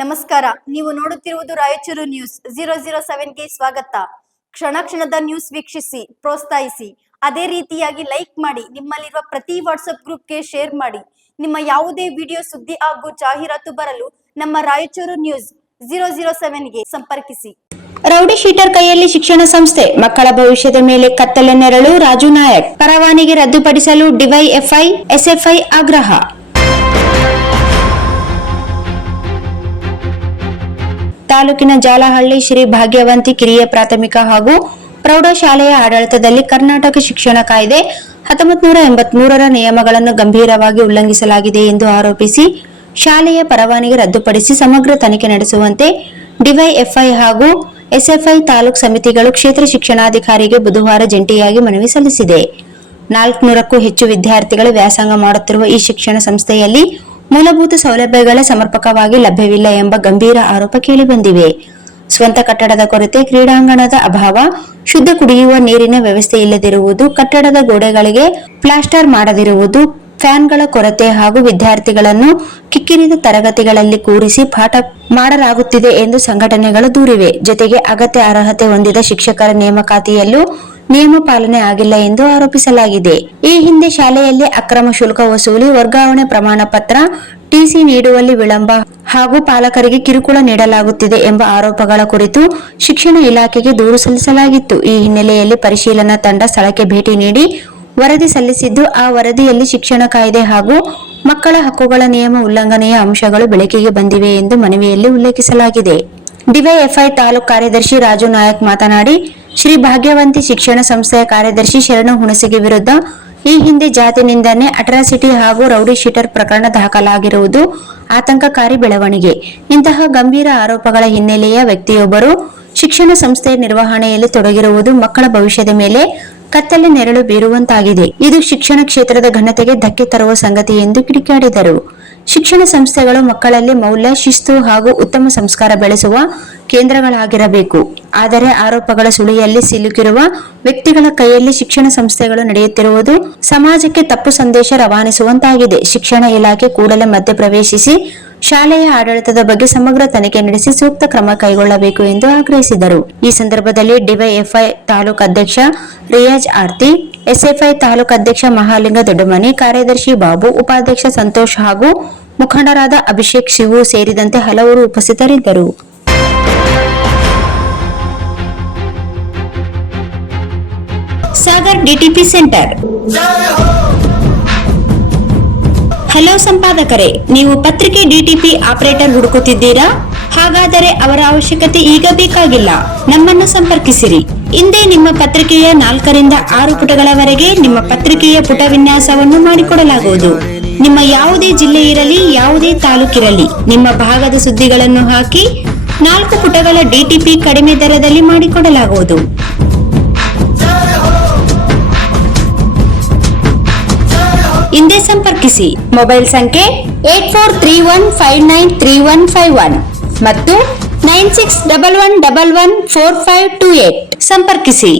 ನಮಸ್ಕಾರ. ನೀವು ನೋಡುತ್ತಿರುವುದು ರಾಯಚೂರು ನ್ಯೂಸ್ 007ಗೆ ಸ್ವಾಗತ. ಕ್ಷಣ ಕ್ಷಣದ ನ್ಯೂಸ್ ವೀಕ್ಷಿಸಿ, ಪ್ರೋತ್ಸಾಹಿಸಿ. ಅದೇ ರೀತಿಯಾಗಿ ಲೈಕ್ ಮಾಡಿ, ನಿಮ್ಮಲ್ಲಿರುವ ಪ್ರತಿ ವಾಟ್ಸ್ಆಪ್ ಗ್ರೂಪ್ಗೆ ಶೇರ್ ಮಾಡಿ. ನಿಮ್ಮ ಯಾವುದೇ ವಿಡಿಯೋ, ಸುದ್ದಿ ಹಾಗೂ ಜಾಹೀರಾತು ಬರಲು ನಮ್ಮ ರಾಯಚೂರು ನ್ಯೂಸ್ 007ಗೆ ಸಂಪರ್ಕಿಸಿ. ರೌಡಿ ಶೀಟರ್ ಕೈಯಲ್ಲಿ ಶಿಕ್ಷಣ ಸಂಸ್ಥೆ, ಮಕ್ಕಳ ಭವಿಷ್ಯದ ಮೇಲೆ ಕತ್ತಲೆ ನೆರಳು. ರಾಜು ನಾಯಕ್ ಪರವಾನಗಿ ರದ್ದುಪಡಿಸಲು ಡಿವೈಎಫ್ಐ ಎಸ್ಎಫ್ಐ ಆಗ್ರಹ. ತಾಲೂಕಿನ ಜಾಲಹಳ್ಳಿ ಶ್ರೀ ಭಾಗ್ಯವಂತಿ ಕಿರಿಯ ಪ್ರಾಥಮಿಕ ಹಾಗೂ ಪ್ರೌಢಶಾಲೆಯ ಆಡಳಿತದಲ್ಲಿ ಕರ್ನಾಟಕ ಶಿಕ್ಷಣ ಕಾಯ್ದೆ 1983ರ ನಿಯಮಗಳನ್ನು ಗಂಭೀರವಾಗಿ ಉಲ್ಲಂಘಿಸಲಾಗಿದೆ ಎಂದು ಆರೋಪಿಸಿ ಶಾಲೆಯ ಪರವಾನಗಿ ರದ್ದುಪಡಿಸಿ ಸಮಗ್ರ ತನಿಖೆ ನಡೆಸುವಂತೆ ಡಿವೈಎಫ್ಐ ಹಾಗೂ ಎಸ್ಎಫ್ಐ ತಾಲೂಕು ಸಮಿತಿಗಳು ಕ್ಷೇತ್ರ ಶಿಕ್ಷಣಾಧಿಕಾರಿಗೆ ಬುಧವಾರ ಜಂಟಿಯಾಗಿ ಮನವಿ ಸಲ್ಲಿಸಿದೆ. 400ಕ್ಕೂ ಹೆಚ್ಚು ವಿದ್ಯಾರ್ಥಿಗಳು ವ್ಯಾಸಂಗ ಮಾಡುತ್ತಿರುವ ಈ ಶಿಕ್ಷಣ ಸಂಸ್ಥೆಯಲ್ಲಿ ಮೂಲಭೂತ ಸೌಲಭ್ಯಗಳೇ ಸಮರ್ಪಕವಾಗಿ ಲಭ್ಯವಿಲ್ಲ ಎಂಬ ಗಂಭೀರ ಆರೋಪ ಕೇಳಿಬಂದಿವೆ. ಸ್ವಂತ ಕಟ್ಟಡದ ಕೊರತೆ, ಕ್ರೀಡಾಂಗಣದ ಅಭಾವ, ಶುದ್ಧ ಕುಡಿಯುವ ನೀರಿನ ವ್ಯವಸ್ಥೆ ಇಲ್ಲದಿರುವುದು, ಕಟ್ಟಡದ ಗೋಡೆಗಳಿಗೆ ಪ್ಲಾಸ್ಟರ್ ಮಾಡದಿರುವುದು, ಫ್ಯಾನ್ಗಳ ಕೊರತೆ ಹಾಗೂ ವಿದ್ಯಾರ್ಥಿಗಳನ್ನು ಕಿಕ್ಕಿರಿದ ತರಗತಿಗಳಲ್ಲಿ ಕೂರಿಸಿ ಪಾಠ ಮಾಡಲಾಗುತ್ತಿದೆ ಎಂದು ಸಂಘಟನೆಗಳು ದೂರಿವೆ. ಜೊತೆಗೆ ಅಗತ್ಯ ಅರ್ಹತೆ ಹೊಂದಿದ ಶಿಕ್ಷಕರ ನೇಮಕಾತಿಯಲ್ಲೂ ನಿಯಮ ಪಾಲನೆ ಆಗಿಲ್ಲ ಎಂದು ಆರೋಪಿಸಲಾಗಿದೆ. ಈ ಹಿಂದೆ ಶಾಲೆಯಲ್ಲಿ ಅಕ್ರಮ ಶುಲ್ಕ ವಸೂಲಿ, ವರ್ಗಾವಣೆ ಪ್ರಮಾಣ ಪತ್ರ, ಟಿಸಿ ನೀಡುವಲ್ಲಿ ವಿಳಂಬ ಹಾಗೂ ಪಾಲಕರಿಗೆ ಕಿರುಕುಳ ನೀಡಲಾಗುತ್ತಿದೆ ಎಂಬ ಆರೋಪಗಳ ಕುರಿತು ಶಿಕ್ಷಣ ಇಲಾಖೆಗೆ ದೂರು ಸಲ್ಲಿಸಲಾಗಿತ್ತು. ಈ ಹಿನ್ನೆಲೆಯಲ್ಲಿ ಪರಿಶೀಲನಾ ತಂಡ ಸ್ಥಳಕ್ಕೆ ಭೇಟಿ ನೀಡಿ ವರದಿ ಸಲ್ಲಿಸಿದ್ದು, ಆ ವರದಿಯಲ್ಲಿ ಶಿಕ್ಷಣ ಕಾಯ್ದೆ ಹಾಗೂ ಮಕ್ಕಳ ಹಕ್ಕುಗಳ ನಿಯಮ ಉಲ್ಲಂಘನೆಯ ಅಂಶಗಳು ಬೆಳಕಿಗೆ ಬಂದಿವೆ ಎಂದು ಮನವಿಯಲ್ಲಿ ಉಲ್ಲೇಖಿಸಲಾಗಿದೆ. ಡಿವೈಎಫ್ಐ ತಾಲೂಕು ಕಾರ್ಯದರ್ಶಿ ರಾಜು ನಾಯಕ್ ಮಾತನಾಡಿ, ಶ್ರೀ ಭಾಗ್ಯವಂತಿ ಶಿಕ್ಷಣ ಸಂಸ್ಥೆಯ ಕಾರ್ಯದರ್ಶಿ ಶರಣು ಹುಣಸಿಗೆ ವಿರುದ್ಧ ಈ ಹಿಂದೆ ಜಾತಿ ನಿಂದನೆ, ಅಟ್ರಾಸಿಟಿ ಹಾಗೂ ರೌಡಿ ಶೀಟರ್ ಪ್ರಕರಣ ದಾಖಲಾಗಿರುವುದು ಆತಂಕಕಾರಿ ಬೆಳವಣಿಗೆ. ಇಂತಹ ಗಂಭೀರ ಆರೋಪಗಳ ಹಿನ್ನೆಲೆಯ ವ್ಯಕ್ತಿಯೊಬ್ಬರು ಶಿಕ್ಷಣ ಸಂಸ್ಥೆಯ ನಿರ್ವಹಣೆಯಲ್ಲಿ ತೊಡಗಿರುವುದು ಮಕ್ಕಳ ಭವಿಷ್ಯದ ಮೇಲೆ ಕತ್ತಲೆ ನೆರಳು ಬೀರುವಂತಾಗಿದೆ. ಇದು ಶಿಕ್ಷಣ ಕ್ಷೇತ್ರದ ಘನತೆಗೆ ಧಕ್ಕೆ ತರುವ ಸಂಗತಿ ಎಂದು ಕಿಡಿಕಾರಿದರು. ಶಿಕ್ಷಣ ಸಂಸ್ಥೆಗಳು ಮಕ್ಕಳಲ್ಲಿ ಮೌಲ್ಯ, ಶಿಸ್ತು ಹಾಗೂ ಉತ್ತಮ ಸಂಸ್ಕಾರ ಬೆಳೆಸುವ ಕೇಂದ್ರಗಳಾಗಿರಬೇಕು. ಆದರೆ ಆರೋಪಗಳ ಸುಳಿಯಲ್ಲಿ ಸಿಲುಕಿರುವ ವ್ಯಕ್ತಿಗಳ ಕೈಯಲ್ಲಿ ಶಿಕ್ಷಣ ಸಂಸ್ಥೆಗಳು ನಡೆಯುತ್ತಿರುವುದು ಸಮಾಜಕ್ಕೆ ತಪ್ಪು ಸಂದೇಶ ರವಾನಿಸುವಂತಾಗಿದೆ. ಶಿಕ್ಷಣ ಇಲಾಖೆ ಕೂಡಲೇ ಮಧ್ಯಪ್ರವೇಶಿಸಿ ಶಾಲೆಯ ಆಡಳಿತದ ಬಗ್ಗೆ ಸಮಗ್ರ ತನಿಖೆ ನಡೆಸಿ ಸೂಕ್ತ ಕ್ರಮ ಕೈಗೊಳ್ಳಬೇಕು ಎಂದು ಆಗ್ರಹಿಸಿದರು. ಈ ಸಂದರ್ಭದಲ್ಲಿ ಡಿವೈಎಫ್ಐ ತಾಲೂಕು ಅಧ್ಯಕ್ಷ ರಿಯಾಜ್ ಆರ್ತಿ, ಎಸ್ಎಫ್ಐ ತಾಲೂಕು ಅಧ್ಯಕ್ಷ ಮಹಾಲಿಂಗ ದೊಡ್ಡಮನಿ, ಕಾರ್ಯದರ್ಶಿ ಬಾಬು, ಉಪಾಧ್ಯಕ್ಷ ಸಂತೋಷ್ ಹಾಗೂ ಮುಖಂಡರಾದ ಅಭಿಷೇಕ್, ಶಿವು ಸೇರಿದಂತೆ ಹಲವರು ಉಪಸ್ಥಿತರಿದ್ದರು. Sagar DTP centre. ಹಲೋ ಸಂಪಾದಕರೇ, ನೀವು ಪತ್ರಿಕೆ ಡಿಟಿಪಿ ಆಪರೇಟರ್ ಹುಡುಕುತ್ತಿದ್ದೀರಾ? ಹಾಗಾದರೆ ಅವರ ಅವಶ್ಯಕತೆ ಈಗ ಬೇಕಾಗಿಲ್ಲ. ನಮ್ಮನ್ನು ಸಂಪರ್ಕಿಸಿರಿ. ಇಂದೇ ನಿಮ್ಮ ಪತ್ರಿಕೆಯ 4ರಿಂದ 6 ಪುಟಗಳವರೆಗೆ ನಿಮ್ಮ ಪತ್ರಿಕೆಯ ಪುಟ ವಿನ್ಯಾಸವನ್ನು ಮಾಡಿಕೊಡಲಾಗುವುದು. ನಿಮ್ಮ ಯಾವುದೇ ಜಿಲ್ಲೆ ಇರಲಿ, ಯಾವುದೇ ತಾಲೂಕಿರಲಿ, ನಿಮ್ಮ ಭಾಗದ ಸುದ್ದಿಗಳನ್ನು ಹಾಕಿ 4 ಪುಟಗಳ ಡಿಟಿಪಿ ಕಡಿಮೆ ದರದಲ್ಲಿ ಮಾಡಿಕೊಡಲಾಗುವುದು. ಹಿಂದೆ ಸಂಪರ್ಕಿಸಿ. ಮೊಬೈಲ್ ಸಂಖ್ಯೆ 8431593151 ಮತ್ತು 9611114528 ಸಂಪರ್ಕಿಸಿ.